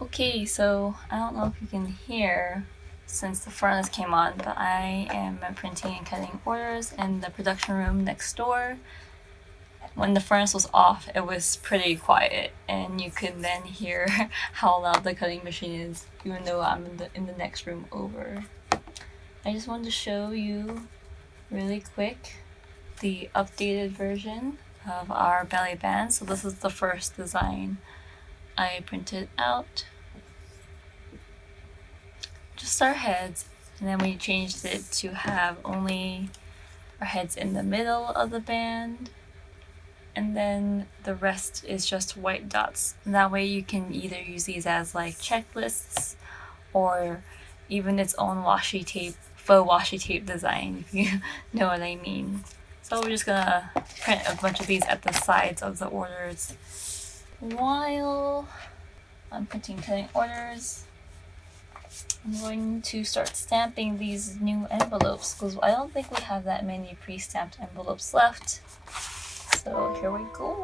Okay, so I don't know if you can hear since the furnace came on, but I am printing and cutting orders in the production room next door. When the furnace was off, it was pretty quiet, and you could then hear how loud the cutting machine is, even though I'm in the next room over. I just wanted to show you really quick the updated version of our belly band. So this is the first design I printed out. Just our heads, and then we changed it to have only our heads in the middle of the band, and then the rest is just white dots. And that way you can either use these as like checklists or even its own washi tape, faux washi tape design, if you know what I mean. So we're just gonna print a bunch of these at the sides of the orders while I'm printing cutting orders. I'm going to start stamping these new envelopes because I don't think we have that many pre-stamped envelopes left. So here we go.